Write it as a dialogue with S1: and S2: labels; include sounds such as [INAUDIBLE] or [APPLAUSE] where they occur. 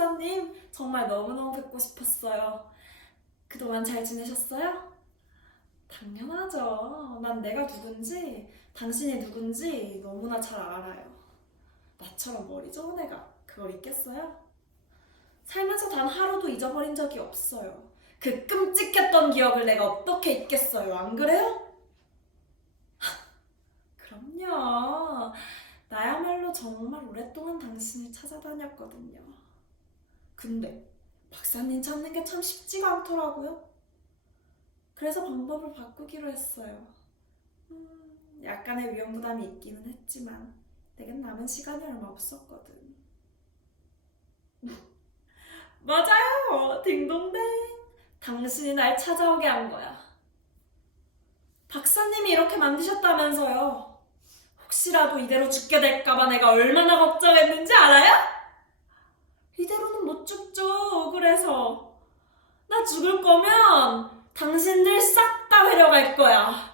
S1: 박사님, 정말 너무너무 뵙고 싶었어요. 그동안 잘 지내셨어요? 당연하죠. 난 내가 누군지, 당신이 누군지 너무나 잘 알아요. 나처럼 머리 좋은 애가 그걸 잊겠어요? 살면서 단 하루도 잊어버린 적이 없어요. 그 끔찍했던 기억을 내가 어떻게 잊겠어요? 안 그래요? [LAUGHS] 그럼요. 나야말로 정말 오랫동안 당신을 찾아다녔거든요. 근데 박사님 찾는 게 참 쉽지가 않더라고요. 그래서 방법을 바꾸기로 했어요. 음, 약간의 위험 부담이 있기는 했지만 내겐 남은 시간이 얼마 없었거든. [LAUGHS] 맞아요. 딩동댕. 당신이 날 찾아오게 한 거야. 박사님이 이렇게 만드셨다면서요. 혹시라도 이대로 죽게 될까봐 내가 얼마나 걱정했는지 알아요? 죽죠. 그래서 나 죽을 거면 당신들 싹다 데려갈 거야.